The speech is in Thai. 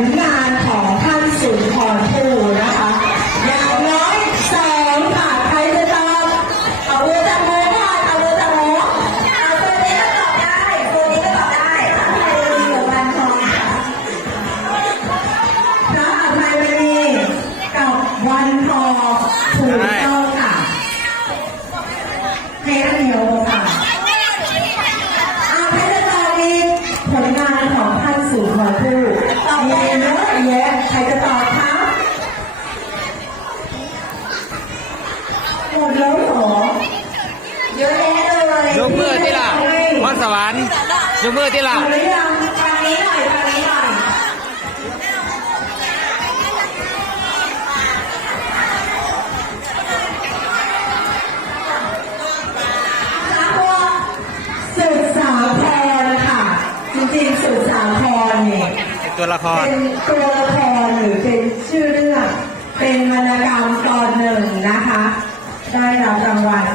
สุนทรภู่นะคะ อย่างน้อยสองค่ะใครจะตอบเอาเรือจังโมค่ะเอาเรือจังโมเอาตัวนี้ก็ตอบได้ตัวนี้ก็ตอบได้ค่ะใครจะมีกับวันทองค่ะพระอภัยมณีกับวันทองถูกต้อง แยะใครจะตอบคะหมดแล้วเหรอเยอะแยะเลยยกมือที่ละพรสวรรค์ยกมือที่ละเอาหรือยังทางนี้หน่อยทางนี้หน่อยนะคะพวกสุดสาครค่ะ จริงๆสุดสาครเนี่ยเป็นัวละคร เป็นตัวละครหรือเป็นชื่อเรื่อง เป็นวรรณกรรมตอนหนึ่งนะคะ ได้รับรางวัล